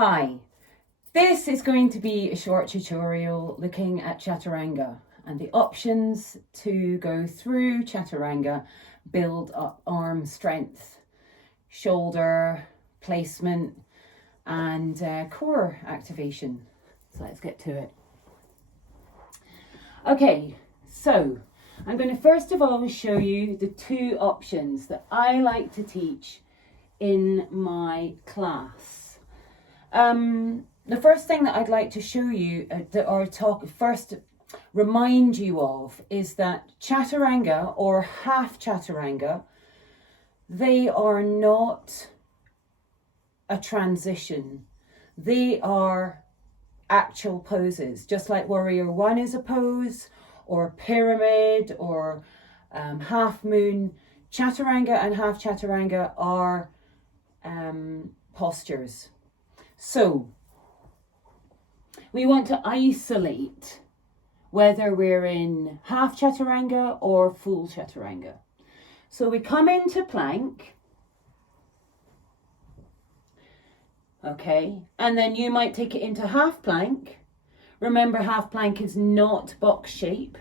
Hi, this is going to be a short tutorial looking at Chaturanga and the options to go through Chaturanga, build up arm strength, shoulder placement and core activation. So let's get to it. Okay, so I'm going to first of all show you the two options that I like to teach in my class. The first thing that I'd like to show you, remind you of, is that Chaturanga or half Chaturanga, they are not a transition. They are actual poses, just like Warrior One is a pose, or Pyramid, or Half Moon. Chaturanga and half Chaturanga are postures. So we want to isolate whether we're in half Chaturanga or full Chaturanga. So we come into plank, okay, and then you might take it into half plank. Remember, half plank is not box shape.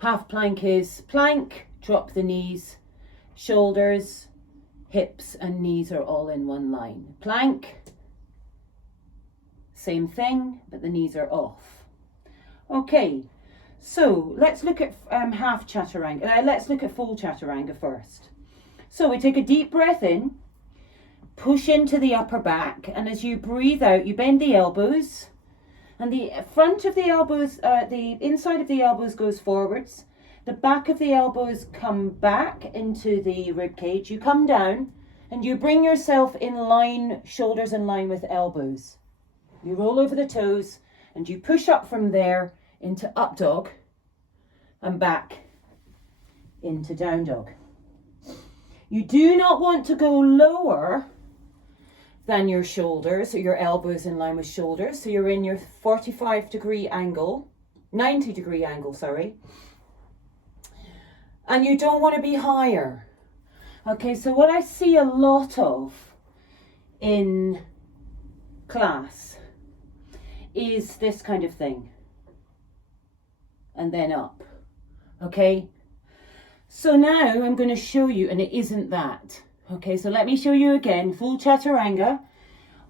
Half plank is plank, drop the knees, shoulders, hips and knees are all in one line. Plank, same thing, but the knees are off. Okay, so let's look at half Chaturanga. Let's look at full Chaturanga first. So we take a deep breath in, push into the upper back, and as you breathe out, you bend the elbows, and the front of the elbows, the inside of the elbows goes forwards. The back of the elbows come back into the rib cage. You come down, and you bring yourself in line, shoulders in line with elbows. You roll over the toes and you push up from there into up dog and back into down dog. You do not want to go lower than your shoulders, or your elbows in line with shoulders. So you're in your 90-degree angle, sorry. And you don't want to be higher. Okay, so what I see a lot of in class is this kind of thing, and then up. Okay, so now I'm going to show you, and it isn't that. Okay, so let me show you again. Full Chaturanga,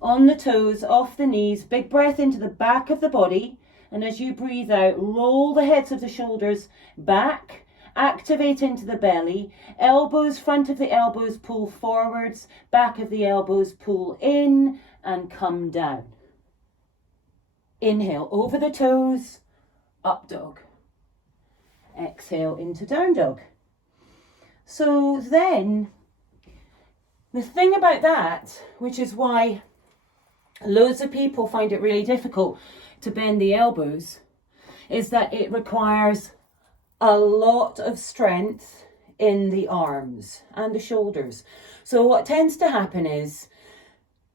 on the toes, off the knees, big breath into the back of the body, and as you breathe out, roll the heads of the shoulders back, activate into the belly, elbows, front of the elbows pull forwards, back of the elbows pull in and come down. Inhale over the toes, up dog. Exhale into down dog. So then, the thing about that, which is why loads of people find it really difficult to bend the elbows, is that it requires a lot of strength in the arms and the shoulders. So what tends to happen is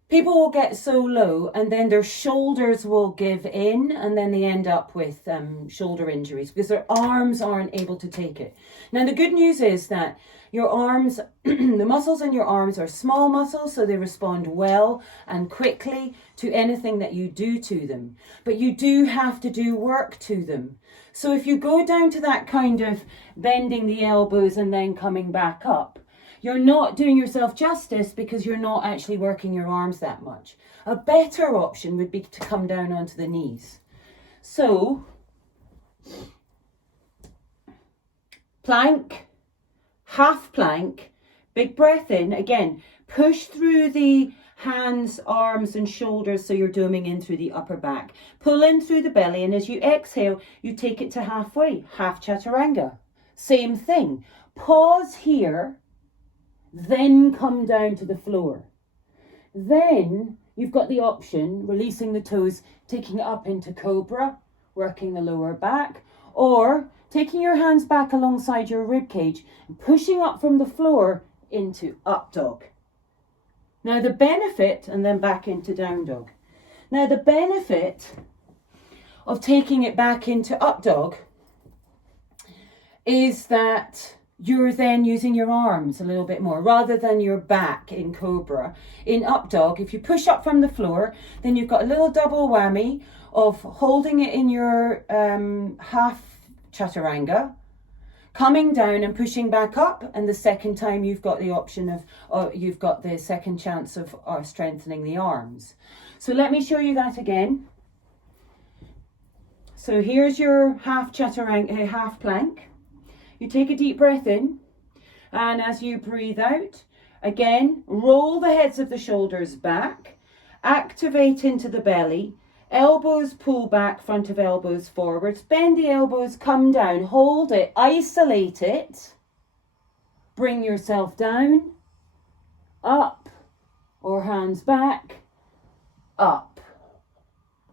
people will get so low and then their shoulders will give in, and then they end up with shoulder injuries because their arms aren't able to take it. Now, the good news is that your arms, the muscles in your arms are small muscles, so they respond well and quickly to anything that you do to them. But you do have to do work to them. So if you go down to that kind of bending the elbows and then coming back up, you're not doing yourself justice because you're not actually working your arms that much. A better option would be to come down onto the knees. So, plank, half plank, big breath in. Again, push through the hands, arms and shoulders so you're doming in through the upper back. Pull in through the belly, and as you exhale, you take it to halfway, half Chaturanga. Same thing. Pause here. Then come down to the floor. Then you've got the option, releasing the toes, taking it up into cobra, working the lower back, or taking your hands back alongside your rib cage and pushing up from the floor into up dog. Now the benefit, and then back into down dog. Now the benefit of taking it back into up dog is that you're then using your arms a little bit more rather than your back in Cobra. In Up Dog, if you push up from the floor, then you've got a little double whammy of holding it in your half Chaturanga, coming down and pushing back up, and the second time you've got the option of, or you've got the second chance of strengthening the arms. So let me show you that again. So here's your half Chaturanga, half plank. You take a deep breath in, and as you breathe out, again, roll the heads of the shoulders back, activate into the belly, elbows pull back, front of elbows forwards, bend the elbows, come down, hold it, isolate it, bring yourself down, up, or hands back, up,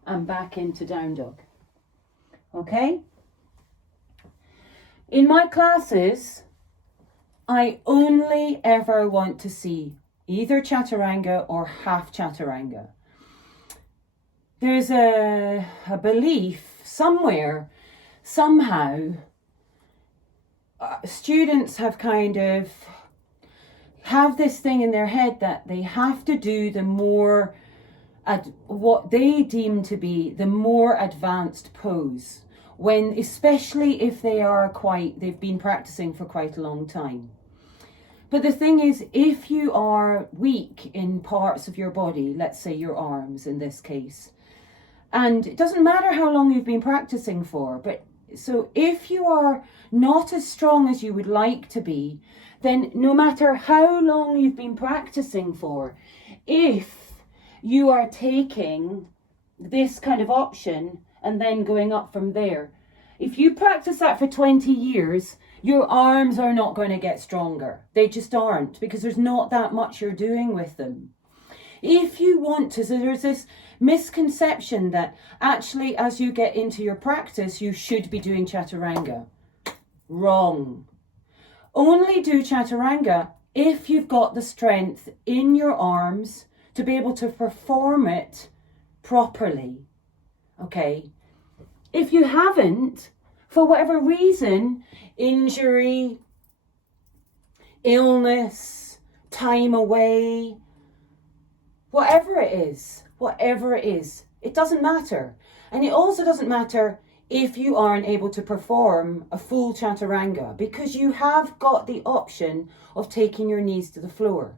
and back into down dog. Okay? In my classes, I only ever want to see either Chaturanga or half Chaturanga. There's a belief somewhere, somehow, students have kind of have this thing in their head that they have to do the more, what they deem to be the more advanced pose, when, especially if they've been practicing for quite a long time. But the thing is, if you are weak in parts of your body, let's say your arms in this case, and it doesn't matter how long you've been practicing for, but so if you are not as strong as you would like to be, then no matter how long you've been practicing for, if you are taking this kind of option and then going up from there, if you practice that for 20 years, your arms are not going to get stronger. They just aren't, because there's not that much you're doing with them. If you want to, so there's this misconception that actually as you get into your practice, you should be doing Chaturanga. Wrong. Only do Chaturanga if you've got the strength in your arms to be able to perform it properly. Okay? If you haven't, for whatever reason, injury, illness, time away, whatever it is, it doesn't matter. And it also doesn't matter if you aren't able to perform a full Chaturanga, because you have got the option of taking your knees to the floor.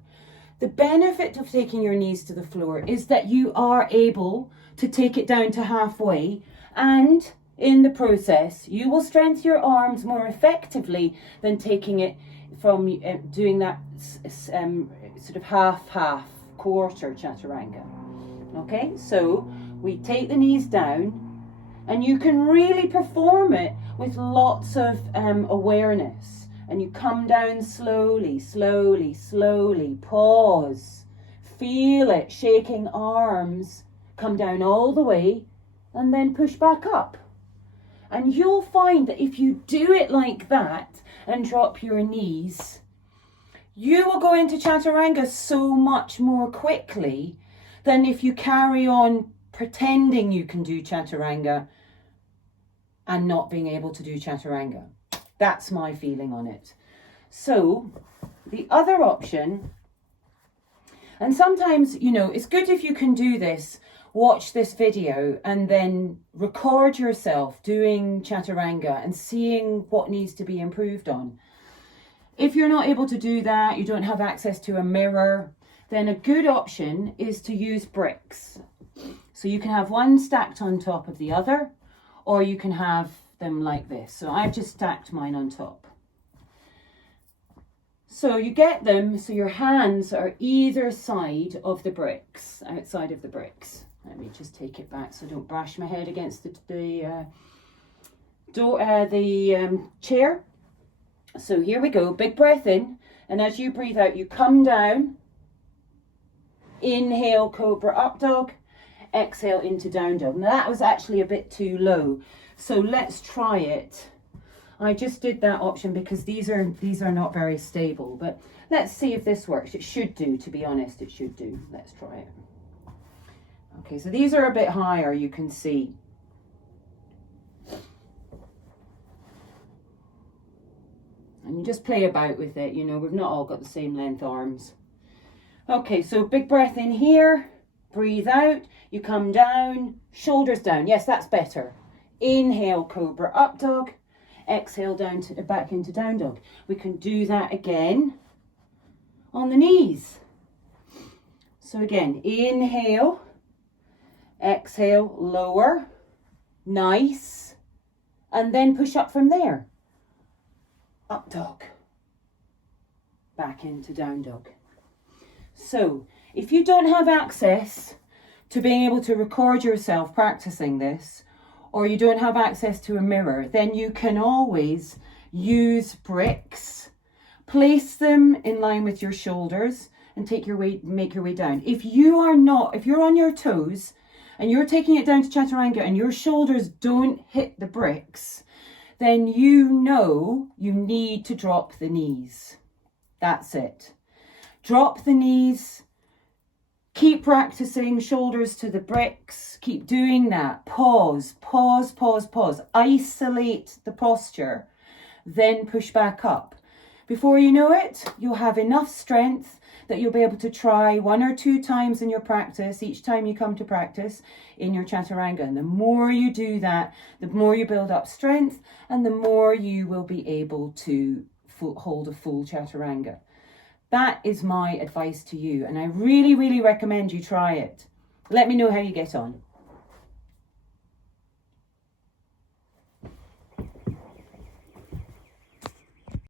The benefit of taking your knees to the floor is that you are able to take it down to halfway, and in the process, you will strengthen your arms more effectively than taking it from doing that sort of half, quarter Chaturanga. Okay, so we take the knees down, and you can really perform it with lots of awareness. And you come down slowly, pause, feel it, shaking arms, come down all the way, and then push back up. And you'll find that if you do it like that and drop your knees, you will go into Chaturanga so much more quickly than if you carry on pretending you can do Chaturanga and not being able to do Chaturanga. That's my feeling on it. So the other option, and sometimes, you know, it's good if you can do this, watch this video and then record yourself doing Chaturanga and seeing what needs to be improved on. If you're not able to do that, you don't have access to a mirror, then a good option is to use bricks. So you can have one stacked on top of the other, or you can have them like this. So I've just stacked mine on top. So you get them so your hands are either side of the bricks, outside of the bricks. Let me just take it back so I don't bash my head against the chair. So here we go, big breath in, and as you breathe out, you come down, inhale, Cobra Up Dog, exhale into Down Dog. Now that was actually a bit too low, so let's try it. I just did that option because these are not very stable, but let's see if this works. It should do, to be honest, it should do. Let's try it. Okay, so these are a bit higher, you can see. And you just play about with it, you know, we've not all got the same length arms. Okay, so big breath in here, breathe out, you come down, shoulders down. Yes, that's better. Inhale, cobra, up dog. Exhale, down to back into down dog. We can do that again on the knees. So again, inhale, exhale, lower, nice, and then push up from there. Up dog, back into down dog. So if you don't have access to being able to record yourself practicing this, or you don't have access to a mirror, then you can always use bricks, place them in line with your shoulders and make your way down. If you're on your toes and you're taking it down to Chaturanga and your shoulders don't hit the bricks, then you know you need to drop the knees. That's it. Drop the knees. Keep practicing shoulders to the bricks. Keep doing that. Pause, pause, pause, pause. Isolate the posture. Then push back up. Before you know it, you'll have enough strength that you'll be able to try 1 or 2 times in your practice, each time you come to practice in your Chaturanga. And the more you do that, the more you build up strength and the more you will be able to hold a full Chaturanga. That is my advice to you, and I really, really recommend you try it. Let me know how you get on.